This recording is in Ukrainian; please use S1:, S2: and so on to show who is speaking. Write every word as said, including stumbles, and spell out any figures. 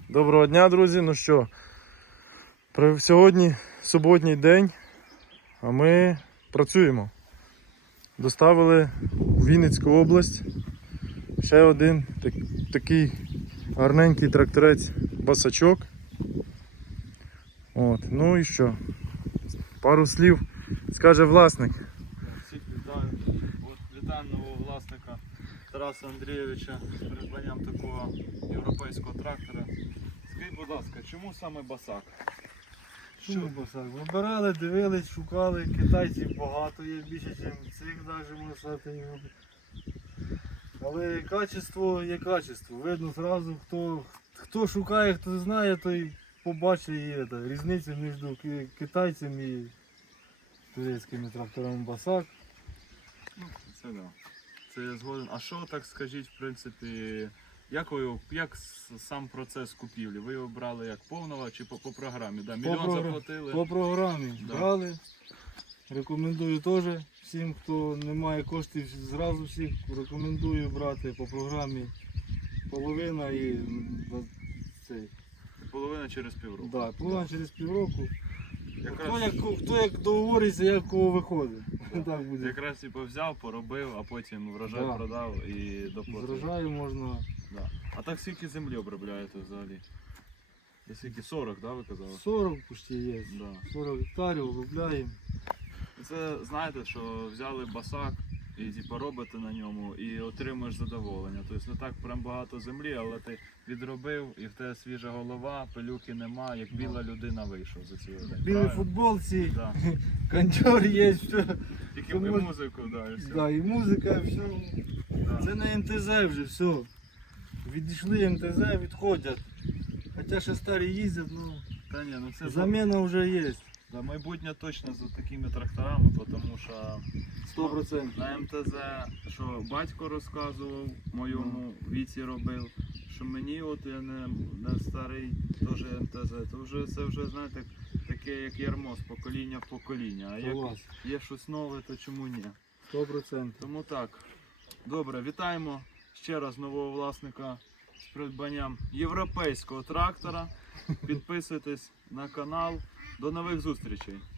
S1: Доброго дня, друзі. Ну що, сьогодні суботній день, а ми працюємо. Доставили у Вінницьку область ще один так, такий гарненький тракторець басачок. От. Ну і що? Пару слів скаже власник.
S2: Всіх вітаю. От вітаю нового власника Тараса Андрійовича з придбанням такого європейського трактора. Скажіть, будь ласка, чому саме басак?
S3: Чому басак? Вибирали, дивились, шукали, китайців багато є, більше, ніж цих навіть можна сказати. Але качество є качество. Видно зразу, хто, хто шукає, хто знає, той побачить є, та, різницю між китайцем і турецькими тракторами басак.
S2: Ну, це да. Це я згоден. А що так скажіть, в принципі, як, ви, як сам процес купівлі? Ви його брали як повного чи по, по програмі? Да, мільйон
S3: по,
S2: заплатили?
S3: По програмі
S2: Да.
S3: брали. Рекомендую теж всім, хто не має коштів, зразу всіх рекомендую брати по програмі половина і м, цей.
S2: Половина через півроку.
S3: Да, половина через півроку.
S2: Якраз,
S3: Хто як, хто як договориться, як кого виходить. Так буде.
S2: якраз типу, взяв, поробив, а потім врожай
S3: Да.
S2: продав і
S3: З
S2: доплатив.
S3: врожаю можна
S2: Да. А так скільки землі обробляєте взагалі? І скільки? сорок, да, ви казали?
S3: сорок почти є.
S2: Да.
S3: сорок гектарів обробляємо.
S2: Це знаєте, що взяли басак і типу, робите на ньому і отримуєш задоволення. Тобто не так прям багато землі, але ти відробив і в тебе свіжа голова, пилюки нема, як біла людина вийшов за цілий день.
S3: Білі
S2: правильно?
S3: футболці,
S2: Да.
S3: кондьор є, все.
S2: Тільки
S3: Що
S2: і
S3: мож-
S2: музику, да, і все.
S3: Да, і музика, і все.
S2: Да.
S3: Це на ем те зет вже все. Відійшли ем те зет, відходять. Хоча ще старі їздять, ну
S2: Та ні, ну це
S3: заміна вже є.
S2: за майбутнє точно за такими тракторами, тому що
S3: сто відсотків.
S2: на ем те зет, що батько розказував, моєму віці робив, що мені, от я не, не старий, теж ем те зет, то вже це вже, знаєте, таке як ярмо з покоління в покоління. А як
S3: Согласен.
S2: є щось нове, то чому ні?
S3: сто відсотків.
S2: Тому так. Добре, вітаємо ще раз нового власника з придбанням європейського трактора. Підписуйтесь на канал. До нових зустрічей!